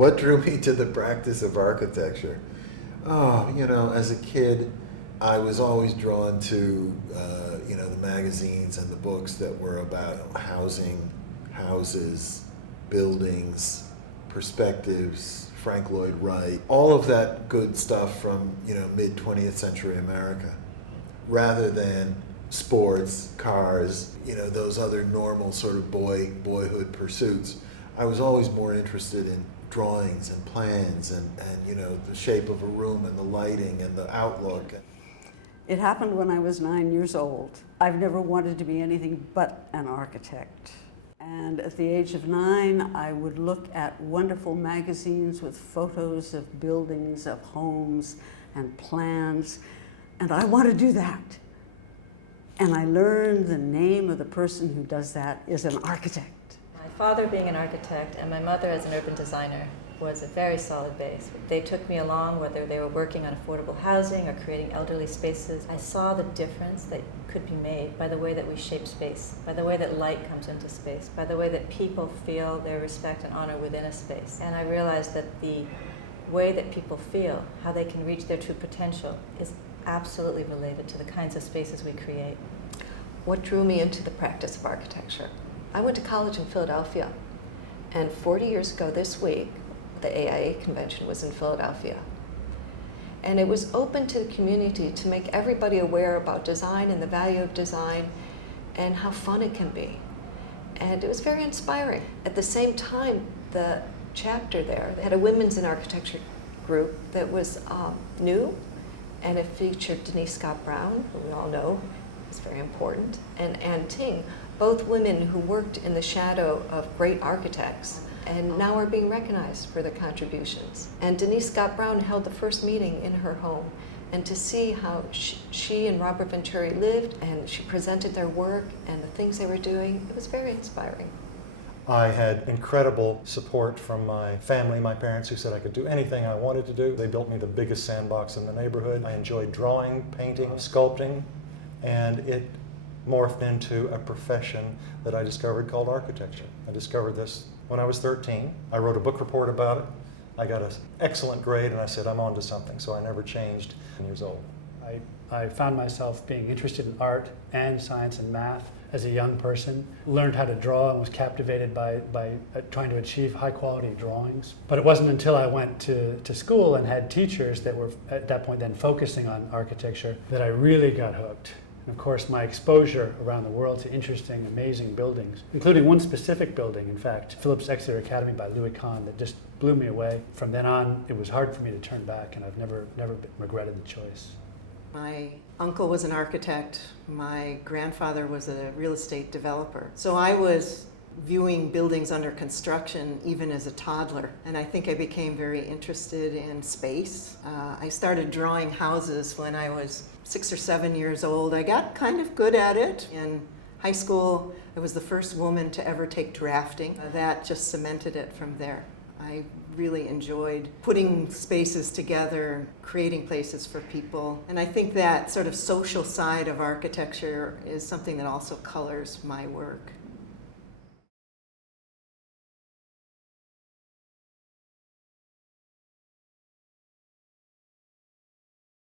What drew me to the practice of architecture? Oh, as a kid, I was always drawn to, the magazines and the books that were about housing, houses, buildings, perspectives, Frank Lloyd Wright, all of that good stuff from, mid-20th century America, rather than sports, cars, those other normal sort of boyhood pursuits. I was always more interested in drawings and plans and the shape of a room and the lighting and the outlook. It happened when I was 9 years old. I've never wanted to be anything but an architect. And at the age of 9, I would look at wonderful magazines with photos of buildings, of homes, and plans, and I want to do that. And I learned the name of the person who does that is an architect. My father being an architect and my mother as an urban designer was a very solid base. They took me along whether they were working on affordable housing or creating elderly spaces. I saw the difference that could be made by the way that we shape space, by the way that light comes into space, by the way that people feel their respect and honor within a space. And I realized that the way that people feel, how they can reach their true potential, is absolutely related to the kinds of spaces we create. What drew me into the practice of architecture? I went to college in Philadelphia, and 40 years ago this week, the AIA convention was in Philadelphia. And it was open to the community to make everybody aware about design and the value of design and how fun it can be. And it was very inspiring. At the same time, the chapter there, they had a women's in architecture group that was new, and it featured Denise Scott Brown, who we all know is very important, and Ann Ting, both women who worked in the shadow of great architects and now are being recognized for their contributions. And Denise Scott Brown held the first meeting in her home, and to see how she and Robert Venturi lived, and she presented their work and the things they were doing, it was very inspiring. I had incredible support from my family, my parents, who said I could do anything I wanted to do. They built me the biggest sandbox in the neighborhood. I enjoyed drawing, painting, sculpting, and it morphed into a profession that I discovered called architecture. I discovered this when I was 13. I wrote a book report about it. I got an excellent grade, and I said, I'm on to something, so I never changed 10 years old. I found myself being interested in art and science and math as a young person, learned how to draw and was captivated by trying to achieve high quality drawings. But it wasn't until I went to school and had teachers that were at that point then focusing on architecture that I really got hooked. And of course, my exposure around the world to interesting, amazing buildings, including one specific building, in fact, Phillips Exeter Academy by Louis Kahn, that just blew me away. From then on, it was hard for me to turn back, and I've never regretted the choice. My uncle was an architect. My grandfather was a real estate developer. So I was viewing buildings under construction even as a toddler, and I think I became very interested in space. I started drawing houses when I was 6 or 7 years old. I got kind of good at it. In high school, I was the first woman to ever take drafting. That just cemented it from there. I really enjoyed putting spaces together, creating places for people. And I think that sort of social side of architecture is something that also colors my work.